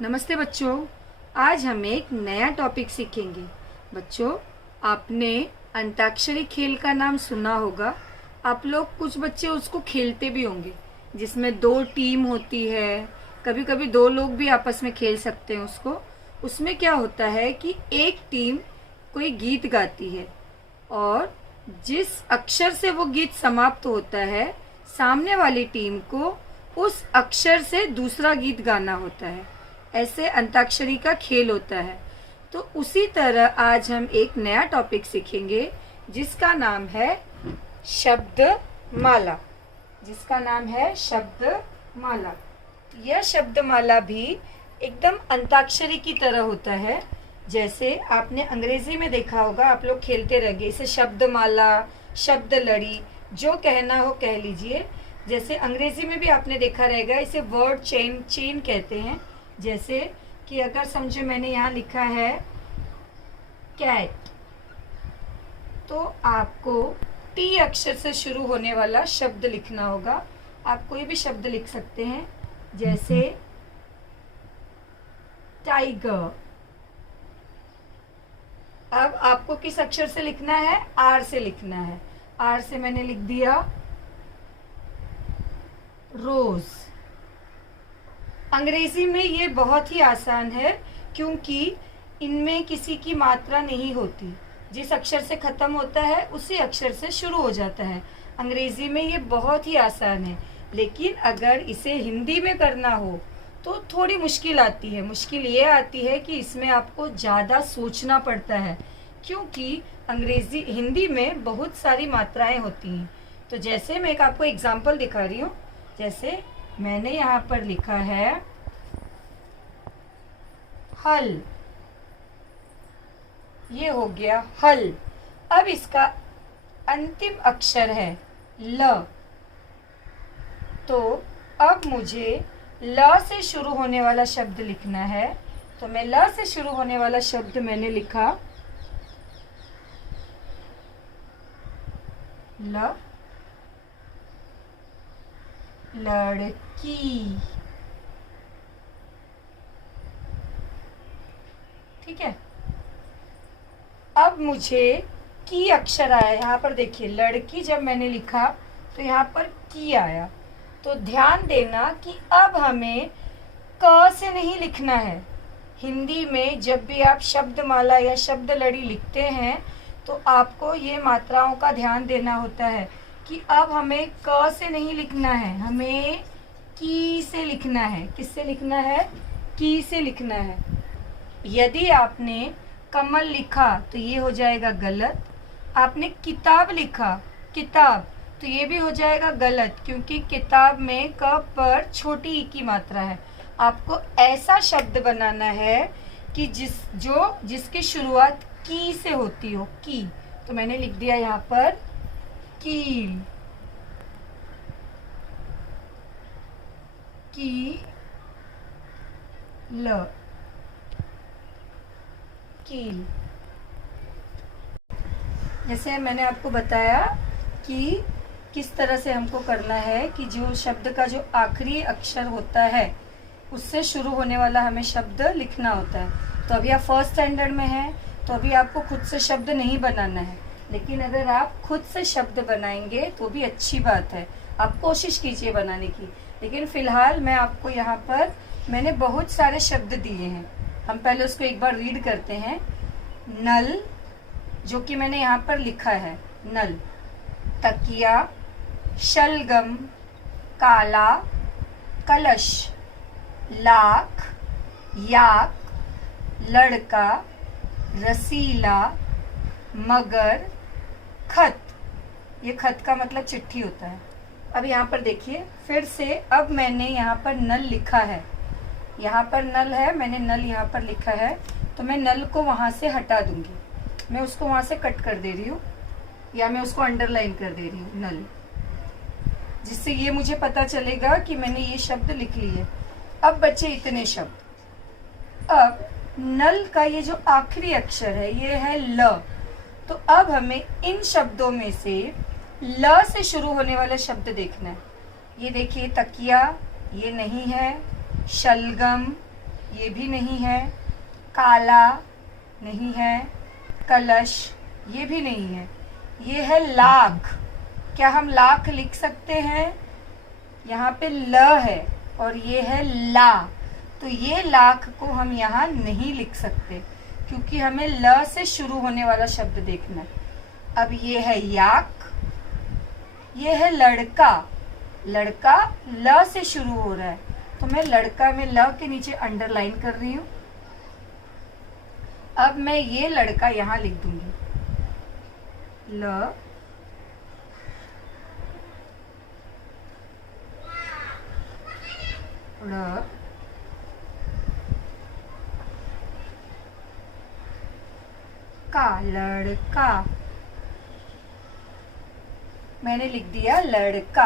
नमस्ते बच्चों। आज हम एक नया टॉपिक सीखेंगे। बच्चों, आपने अंताक्षरी खेल का नाम सुना होगा। आप लोग कुछ बच्चे उसको खेलते भी होंगे, जिसमें दो टीम होती है। कभी कभी दो लोग भी आपस में खेल सकते हैं उसको। उसमें क्या होता है कि एक टीम कोई गीत गाती है और जिस अक्षर से वो गीत समाप्त होता है, सामने वाली टीम को उस अक्षर से दूसरा गीत गाना होता है। ऐसे अंताक्षरी का खेल होता है। तो उसी तरह आज हम एक नया टॉपिक सीखेंगे जिसका नाम है शब्द माला। यह शब्द माला भी एकदम अंताक्षरी की तरह होता है। जैसे आपने अंग्रेजी में देखा होगा, आप लोग खेलते रहेंगे इसे शब्द माला, शब्द लड़ी, जो कहना हो कह लीजिए। जैसे अंग्रेजी में भी आपने देखा रहेगा, इसे वर्ड चेन कहते हैं। जैसे कि अगर समझो मैंने यहाँ लिखा है कैट, तो आपको टी अक्षर से शुरू होने वाला शब्द लिखना होगा। आप कोई भी शब्द लिख सकते हैं, जैसे टाइगर। अब आपको किस अक्षर से लिखना है? आर से लिखना है। आर से मैंने लिख दिया रोज। अंग्रेजी में ये बहुत ही आसान है, क्योंकि इनमें किसी की मात्रा नहीं होती। जिस अक्षर से खत्म होता है उसी अक्षर से शुरू हो जाता है। अंग्रेजी में ये बहुत ही आसान है। लेकिन अगर इसे हिंदी में करना हो तो थोड़ी मुश्किल आती है। मुश्किल ये आती है कि इसमें आपको ज़्यादा सोचना पड़ता है, क्योंकि हिंदी में बहुत सारी मात्राएं होती हैं। तो जैसे मैं एक आपको एग्जाम्पल दिखा रही हूँ। जैसे मैंने यहाँ पर लिखा है हल, ये हो गया हल। अब इसका अंतिम अक्षर है ल, तो अब मुझे ल से शुरू होने वाला शब्द लिखना है। तो मैं ल से शुरू होने वाला शब्द मैंने लिखा ल, लड़की। ठीक है। अब मुझे की अक्षर आया यहाँ पर। देखिए, लड़की जब मैंने लिखा तो यहाँ पर की आया। तो ध्यान देना कि अब हमें क से नहीं लिखना है। हिंदी में जब भी आप शब्द माला या शब्द लड़ी लिखते हैं तो आपको ये मात्राओं का ध्यान देना होता है कि अब हमें क से नहीं लिखना है, हमें की से लिखना है। किससे लिखना है? की से लिखना है। यदि आपने कमल लिखा तो ये हो जाएगा गलत। आपने किताब लिखा, किताब, तो ये भी हो जाएगा गलत, क्योंकि किताब में क पर छोटी ई की मात्रा है। आपको ऐसा शब्द बनाना है कि जिसकी शुरुआत की से होती हो, की। तो मैंने लिख दिया यहाँ पर कील, की ल, कील। जैसे मैंने आपको बताया कि किस तरह से हमको करना है कि जो शब्द का जो आखिरी अक्षर होता है उससे शुरू होने वाला हमें शब्द लिखना होता है। तो अभी आप फर्स्ट स्टैंडर्ड में हैं, तो अभी आपको खुद से शब्द नहीं बनाना है। लेकिन अगर आप खुद से शब्द बनाएंगे तो भी अच्छी बात है, आप कोशिश कीजिए बनाने की। लेकिन फिलहाल मैं आपको यहाँ पर मैंने बहुत सारे शब्द दिए हैं। हम पहले उसको एक बार रीड करते हैं। नल, जो कि मैंने यहाँ पर लिखा है नल। तकिया, शलगम, काला, कलश, लाख, याक, लड़का, रसीला, मगर, खत। ये खत का मतलब चिट्ठी होता है। अब यहाँ पर देखिए फिर से, अब मैंने यहाँ पर नल लिखा है। यहाँ पर नल है, मैंने नल यहाँ पर लिखा है, तो मैं नल को वहाँ से हटा दूंगी। मैं उसको वहाँ से कट कर दे रही हूँ, या मैं उसको अंडरलाइन कर दे रही हूँ नल, जिससे ये मुझे पता चलेगा कि मैंने ये शब्द लिख लिए। अब बचे इतने शब्द। अब नल का ये जो आखिरी अक्षर है ये है ल। तो अब हमें इन शब्दों में से ल से शुरू होने वाला शब्द देखना है। ये देखिए तकिया, ये नहीं है। शलगम, ये भी नहीं है, काला नहीं है, कलश ये भी नहीं है, ये है लाख। क्या हम लाख लिख सकते हैं? यहाँ पे ल है और ये है ला, तो ये लाख को हम यहाँ नहीं लिख सकते क्योंकि हमें ल से शुरू होने वाला शब्द देखना है। अब ये है याक, ये है लड़का। लड़का ल से शुरू हो रहा है, तो मैं लड़का में ल के नीचे अंडरलाइन कर रही हूं। अब मैं ये लड़का यहां लिख दूंगी, ल ड़ का, लड़का। मैंने लिख दिया लड़का।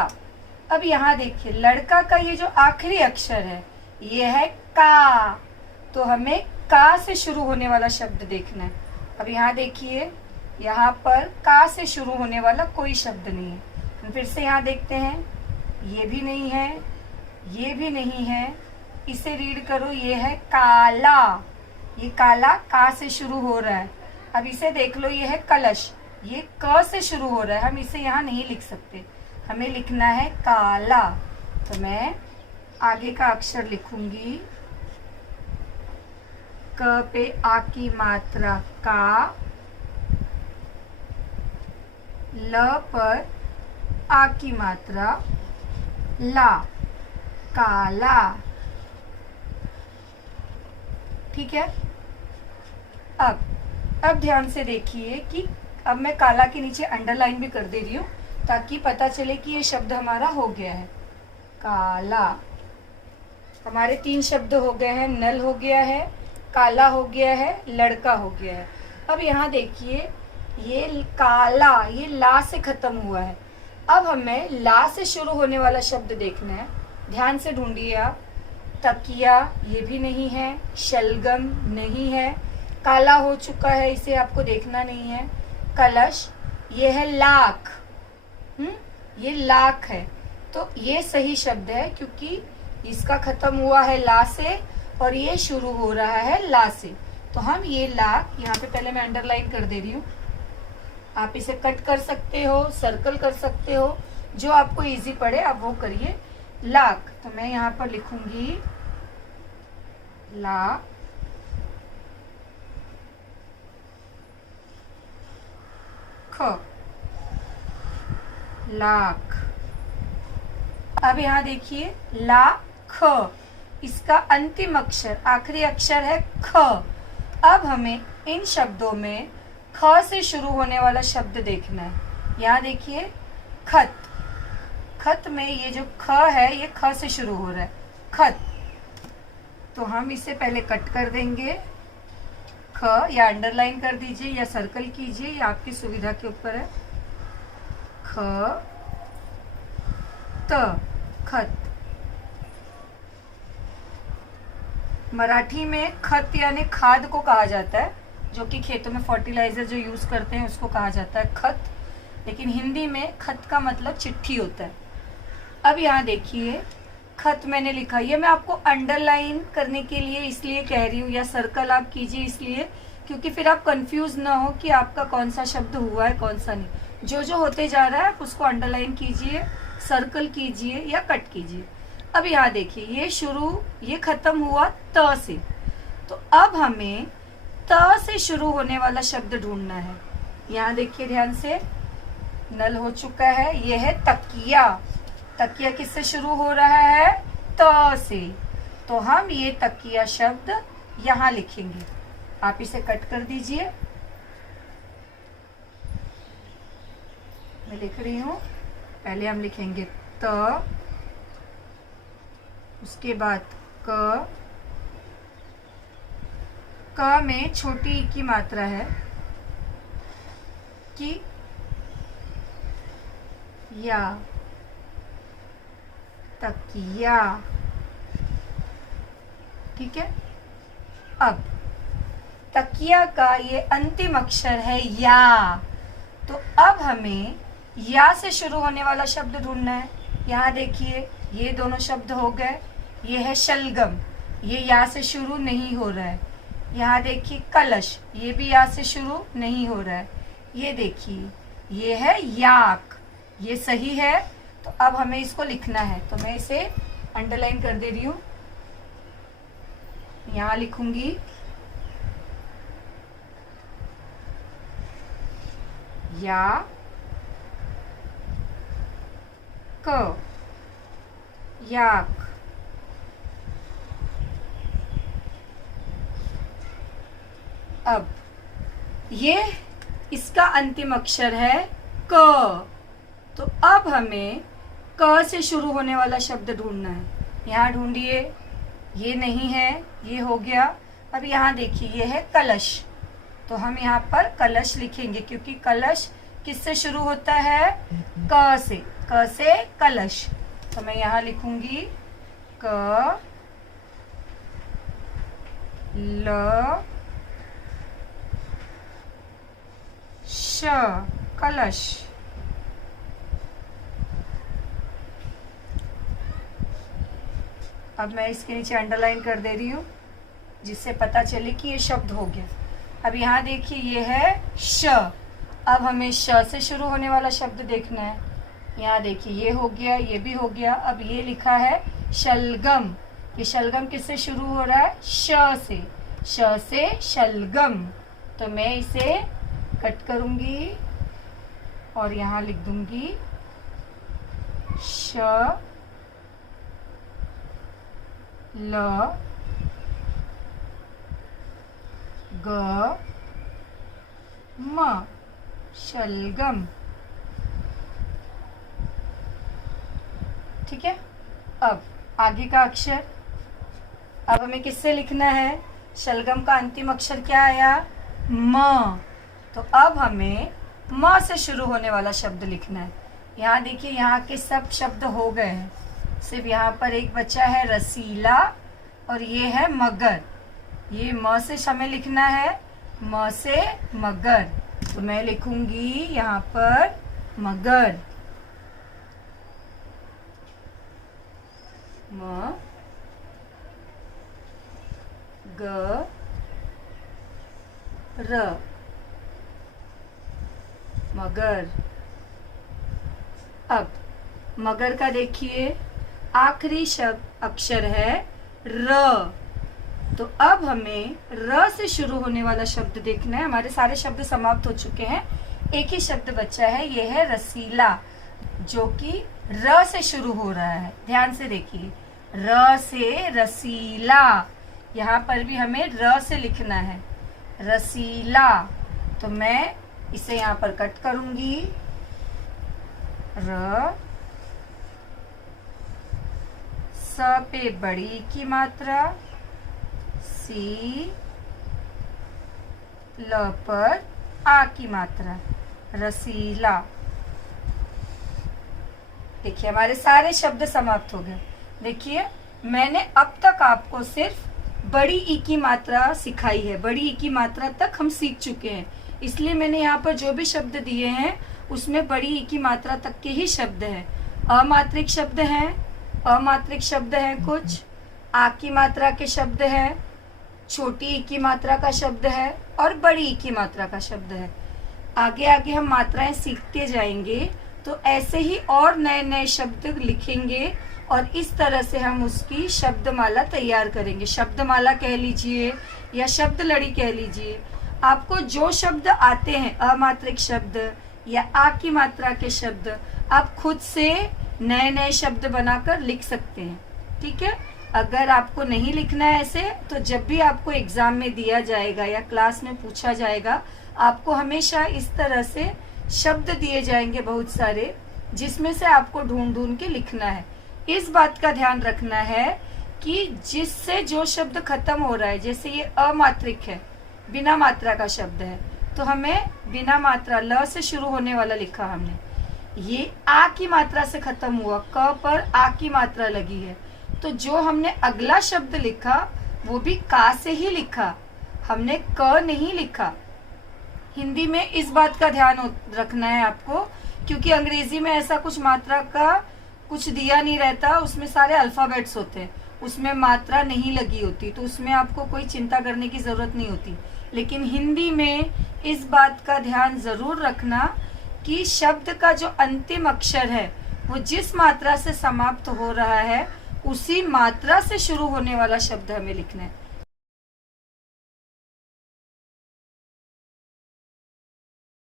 अब यहाँ देखिए लड़का का ये जो आखिरी अक्षर है ये है का, तो हमें का से शुरू होने वाला शब्द देखना है। अब यहाँ देखिए यहाँ पर का से शुरू होने वाला कोई शब्द नहीं है। हम फिर से यहाँ देखते हैं, ये भी नहीं है, ये भी नहीं है। इसे रीड करो, ये है काला। ये काला का से शुरू हो रहा है। अब इसे देख लो, ये है कलश, ये क से शुरू हो रहा है। हम इसे यहाँ नहीं लिख सकते, हमें लिखना है काला। तो मैं आगे का अक्षर लिखूंगी, क पे आ की मात्रा का, ल पर आ की मात्रा ला, काला। ठीक है। अब ध्यान से देखिए कि अब मैं काला के नीचे अंडरलाइन भी कर दे रही हूँ ताकि पता चले कि ये शब्द हमारा हो गया है। काला, हमारे 3 शब्द हो गए हैं। नल हो गया है, काला हो गया है, लड़का हो गया है। अब यहाँ देखिए ये काला, ये ला से खत्म हुआ है। अब हमें ला से शुरू होने वाला शब्द देखना है। ध्यान से ढूंढिए आप। तकिया ये भी नहीं है, शलगम नहीं है, काला हो चुका है, इसे आपको देखना नहीं है। कलश ये है लाख, ये लाख है, तो ये सही शब्द है क्योंकि इसका खत्म हुआ है ला से और ये शुरू हो रहा है ला से। तो हम ये लाख, यहाँ पे पहले मैं अंडरलाइन कर दे रही हूँ, आप इसे कट कर सकते हो, सर्कल कर सकते हो, जो आपको इजी पड़े आप वो करिए। लाख, तो मैं यहाँ पर लिखूंगी ला, ख, लाख। अब यहाँ देखिए ला ख, इसका अंतिम अक्षर, आखिरी अक्षर है ख। अब हमें इन शब्दों में ख से शुरू होने वाला शब्द देखना है। यहाँ देखिए खत, खत में ये जो ख है ये ख से शुरू हो रहा है, खत। तो हम इसे पहले कट कर देंगे, ख, या अंडरलाइन कर दीजिए या सर्कल कीजिए, ये आपकी सुविधा के ऊपर है। ख, त, खत। मराठी में खत यानी खाद को कहा जाता है, जो कि खेतों में फर्टिलाइजर जो यूज करते हैं उसको कहा जाता है खत, लेकिन हिंदी में खत का मतलब चिट्ठी होता है। अब यहाँ देखिए खत मैंने लिखा, ये मैं आपको अंडरलाइन करने के लिए इसलिए कह रही हूँ, या सर्कल आप कीजिए इसलिए क्योंकि फिर आप कंफ्यूज ना हो कि आपका कौन सा शब्द हुआ है कौन सा नहीं। जो जो होते जा रहा है आप उसको अंडरलाइन कीजिए, सर्कल कीजिए या कट कीजिए। अब यहाँ देखिए ये शुरू, ये खत्म हुआ त से, तो अब हमें त से शुरू होने वाला शब्द ढूंढना है। यहाँ देखिए ध्यान से, नल हो चुका है, ये है तकिया। तकिया किससे शुरू हो रहा है? त से, तो हम ये तकिया शब्द यहाँ लिखेंगे। आप इसे कट कर दीजिए, मैं लिख रही हूँ। पहले हम लिखेंगे त, उसके बाद क, क में छोटी ई की मात्रा है, कि, या, तकिया। ठीक है। अब तकिया का ये अंतिम अक्षर है या, तो अब हमें या से शुरू होने वाला शब्द ढूंढना है। यहाँ देखिए ये दोनों शब्द हो गए, ये है शलगम। ये या से शुरू नहीं हो रहा है। यहाँ देखिए कलश, ये भी या से शुरू नहीं हो रहा है। ये देखिए ये है याक, ये सही है। तो अब हमें इसको लिखना है, तो मैं इसे अंडरलाइन कर दे रही हूँ। यहाँ लिखूंगी या क, याक। अब ये इसका अंतिम अक्षर है क, तो अब हमें क से शुरू होने वाला शब्द ढूंढना है। यहाँ ढूंढिए, ये नहीं है, ये हो गया। अब यहाँ देखिए ये है कलश, तो हम यहाँ पर कलश लिखेंगे क्योंकि कलश किससे शुरू होता है? क से। क से कलश, तो मैं यहाँ लिखूंगी क ल श, कलश। अब मैं इसके नीचे अंडरलाइन कर दे रही हूँ जिससे पता चले कि ये शब्द हो गया। अब यहाँ देखिए ये है श, अब हमें श से शुरू होने वाला शब्द देखना है। यहाँ देखिए ये हो गया, ये भी हो गया। अब ये लिखा है शलगम, ये शलगम किससे शुरू हो रहा है? श से। श से शलगम, तो मैं इसे कट करूंगी और यहाँ लिख दूंगी श ल ग म, शलगम। ठीक है। अब आगे का अक्षर, अब हमें किससे लिखना है? शलगम का अंतिम अक्षर क्या आया? म, तो अब हमें म से शुरू होने वाला शब्द लिखना है। यहाँ देखिए यहाँ के सब शब्द हो गए हैं, सिर्फ यहाँ पर एक बचा है रसीला और ये है मगर। ये म से हमें लिखना है, म से मगर, तो मैं लिखूंगी यहाँ पर मगर। म ग र, मगर। अब मगर का देखिए आखिरी शब्द अक्षर है र, तो अब हमें र से शुरू होने वाला शब्द देखना है। हमारे सारे शब्द समाप्त हो चुके हैं, एक ही शब्द बचा है, ये है रसीला, जो कि र से शुरू हो रहा है। ध्यान से देखिए, र से रसीला, यहाँ पर भी हमें र से लिखना है, रसीला। तो मैं इसे यहाँ पर कट करूंगी, र, स पे बड़ी की मात्रा, सी, ल पर आ की मात्रा, रसीला। देखिए हमारे सारे शब्द समाप्त हो गए। देखिए मैंने अब तक आपको सिर्फ बड़ी ई की मात्रा सिखाई है, बड़ी ई की मात्रा तक हम सीख चुके हैं, इसलिए मैंने यहाँ पर जो भी शब्द दिए हैं उसमें बड़ी ई की मात्रा तक के ही शब्द हैं। अमात्रिक शब्द हैं, अमात्रिक शब्द हैं कुछ, आ की मात्रा के शब्द हैं, छोटी ई की मात्रा का शब्द है और बड़ी ई की मात्रा का शब्द है। आगे आगे हम मात्राएं सीखते जाएंगे तो ऐसे ही और नए नए शब्द लिखेंगे और इस तरह से हम उसकी शब्दमाला तैयार करेंगे। शब्दमाला कह लीजिए या शब्द लड़ी कह लीजिए, आपको जो शब्द आते हैं, अमात्रिक शब्द या आ की मात्रा के शब्द, आप खुद से नए नए शब्द बनाकर लिख सकते हैं। ठीक है। अगर आपको नहीं लिखना है ऐसे, तो जब भी आपको एग्जाम में दिया जाएगा या क्लास में पूछा जाएगा, आपको हमेशा इस तरह से शब्द दिए जाएंगे बहुत सारे, जिसमें से आपको ढूंढ ढूंढ के लिखना है। इस बात का ध्यान रखना है कि जिससे जो शब्द खत्म हो रहा है, जैसे ये अमात्रिक है, बिना मात्रा का शब्द है, तो हमें बिना मात्रा, ल से शुरू होने वाला लिखा हमने। ये आ की मात्रा से खत्म हुआ, क पर आ की मात्रा लगी है, तो जो हमने अगला शब्द लिखा वो भी का से ही लिखा, हमने क नहीं लिखा। हिंदी में इस बात का ध्यान रखना है आपको, क्योंकि अंग्रेजी में ऐसा कुछ मात्रा का कुछ दिया नहीं रहता, उसमें सारे अल्फाबेट्स होते हैं, उसमें मात्रा नहीं लगी होती, तो उसमें आपको कोई चिंता करने की ज़रूरत नहीं होती। लेकिन हिंदी में इस बात का ध्यान ज़रूर रखना कि शब्द का जो अंतिम अक्षर है वो जिस मात्रा से समाप्त हो रहा है उसी मात्रा से शुरू होने वाला शब्द हमें लिखना है।